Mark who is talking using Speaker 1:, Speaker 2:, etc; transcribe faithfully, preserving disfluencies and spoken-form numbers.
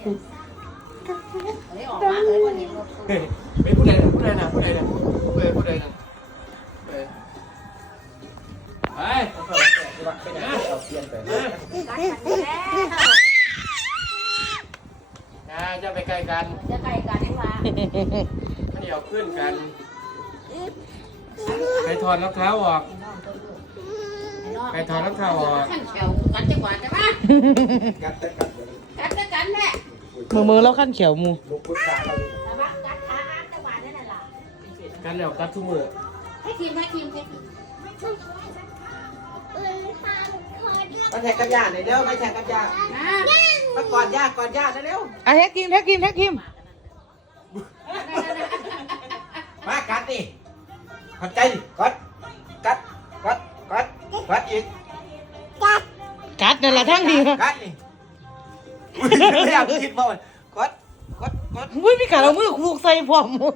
Speaker 1: เลยออกมาเลยวันนี้
Speaker 2: เป็นผู้ใดนะผู้ใดนะผู้ใดนะผู้ใดผู้ใดนะไปไปนะเอาเปลี่ยนไปนะจะไปไกลกัน
Speaker 1: จะไกลกันนี่วะ
Speaker 2: ไม่เดี๋ยวขึ้นกันไปถอดรองเท้าออกไปถอดรองเท้าออก
Speaker 1: ขั้นแถวกันจังหวัดใช่ไหมกัดกัดกัดกัดกันแหละ
Speaker 3: มือมือแล้วขั้นเขียวมู
Speaker 2: กันแล้วกัดทุกมือ
Speaker 1: ให้ทีมให้ทีมให้ทีม
Speaker 4: มาแทงกับยาหน่อยเร็วมาแทงกับยามาก่อนยาก่อนยาเร็ว
Speaker 3: อ่ะแท็กทีมแท็กทีมแท็กทีม
Speaker 4: มากัดดิกัดใจดิกัดกัดกัดกัดกัดอีก
Speaker 3: กัดนั่นแหละทั้งดี
Speaker 4: กัดนี่ไม่อยากคิดบ่อยกัดกัดกัด
Speaker 3: อุ้ยมีการเอามือคูกใส่ผม